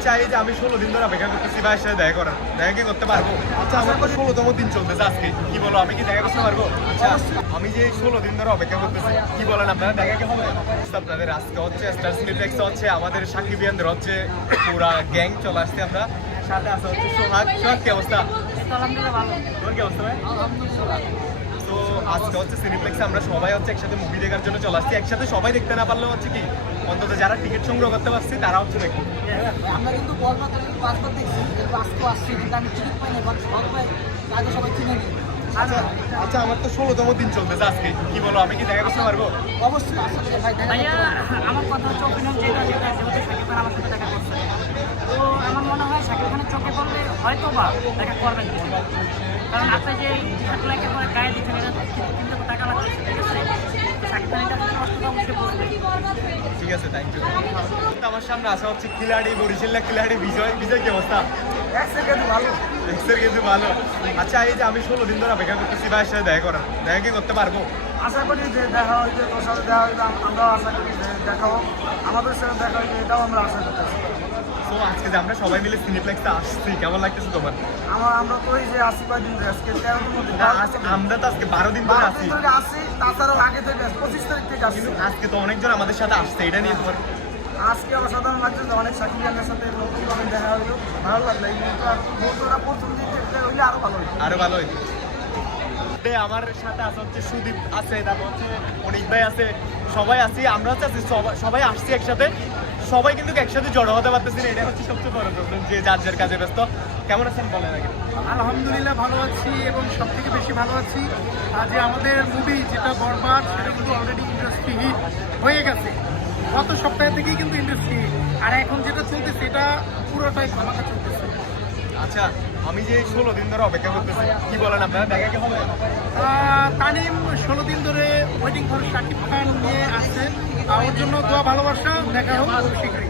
আচ্ছা এই যে আমি 16 দিন ধরে অপেক্ষা করতেছি ভাইয়ের সাথে দেখা কি করতে পারবো? আচ্ছা আমার তো 16তম দিন চলতেছে আজকে, কি বলো আমি কি দেখা করতে পারবো? আচ্ছা আমি যে 16 দিন ধরে অপেক্ষা করতেছি, কি বলেন আপনারা, দেখা কি হবে? আপনাদের আজকে হচ্ছে স্টার সিনেপ্লেক্স হচ্ছে আমাদের সাকিবিয়ানদের হচ্ছে পুরা গ্যাং চলে আসছে, আমরা সাথে আছে হচ্ছে সোহাগ। কি অবস্থা? আলহামদুলিল্লাহ ভালো। তোর কি অবস্থা ভাই? তো আজকে হচ্ছে সিনেপ্লেক্সে আমরা সবাই হচ্ছে একসাথে মুভি দেখার জন্য চলে আসছি। একসাথে সবাই দেখতে না পারলেও হচ্ছে কি অন্তত যারা টিকিট সংগ্রহ করতে পারছি তারা হচ্ছে দেখি। আমরা কিন্তু বলবার পাঁচবার দেখছি, কিন্তু আজকেও আসছি, কিন্তু আমি টিকিট পাই না, কারণ সবাই আগে সবাই চিনে নিই। আচ্ছা আচ্ছা আমার তো 16তম দিন চলতেছে আজকে, কি বলো আমি কি দেখা করতে পারবো? অবশ্যই আসলে ভাইয়া আমার কথা হচ্ছে অপিনিয়ন যেটা যেহেতু শাকিব খান আমার সাথে দেখা করছে, তো আমার মনে হয় শাকিব খানের চোখে পড়লে হয়তো বা দেখা করবেন, কারণ আপনি যে টি-শার্ট লাগে পরে গায়ে দিচ্ছেন এটা কিন্তু টাকা লাগছে, ঠিক আছে? শাকিব খান এটা কষ্ট অবশ্যই বলবে। ঠিক আছে, থ্যাংক ইউ। আমার সামনে আসা হচ্ছে খিলাড়ি, বরিশাল্লা খিলাড়ি বিজয়। বিজয় কি অবস্থা? ভালো। এক্সের কিন্তু ভালো। আচ্ছা এই যে আমি 16 দিন ধরে অপেক্ষা করতেছি ভাইয়ের সাথে দেখা কি করতে পারবো? আশা করি যে দেখা হইবে, তোর সাথে দেখা হইবে, আমরাও আশা করি যে দেখা হোক, আমাদের সাথে দেখা হইবে, এটাও আমরা আশা করতেছি। তো আজকে যে আমরা সবাই মিলে সিনেপ্লেক্সে আসছি, কেমন লাগতেছে তোমার? আমরা তো ওই যে আসি কয়দিন ধরে, আজকে 13 দিন মধ্যে না, আমরা তো আজকে 12 দিন ধরে আছি, আসি, তাছাড়াও আগে থেকে 25 তারিখ থেকে আসি। কিন্তু আজকে তো অনেকজন আমাদের সাথে আসছে, এটা নিয়ে তোমার? আজকে অসাধারণ লাগছে যে অনেক সাকিবিয়ানদের সাথে নতুনভাবে দেখা হইলো, ভালো লাগলো। এই মুহূর্তটা প্রথম দিন থেকে হইলে আরো ভালো হইতো। আরো ভালো হইতো। আমার সাথে আছে হচ্ছে সুদীপ আছে, তারপর হচ্ছে অনিক ভাই আছে, সবাই আছি, আমরা হচ্ছে আছি, সবাই আসছি একসাথে। সবাই কিন্তু একসাথে জড়ো হতে পারতেছি না, এটা হচ্ছে সবচেয়ে বড় প্রবলেম, যে যার যার কাজে ব্যস্ত। কেমন আছেন বলেন আগে? আলহামদুলিল্লাহ ভালো আছি, এবং সব থেকে বেশি ভালো আছি যে আমাদের মুভি যেটা বরবাদ সেটা কিন্তু অলরেডি ইন্ডাস্ট্রি হিট হয়ে গেছে। গত সপ্তাহ থেকেই কিন্তু ইন্ডাস্ট্রি হিট, আর এখন যেটা চলতেছে এটা পুরোটাই ধামাকা চলতেছে। আচ্ছা আমি যে 16 দিন ধরে অপেক্ষা করতেছি, কি বলেন আপনারা, দেখা কি হবে? তানিম 16 দিন ধরে ওয়েটিং ফর শাকিব খান নিয়ে আসছে, ওর জন্য দোয়া ভালোবাসা, দেখা হোক শীঘ্রই।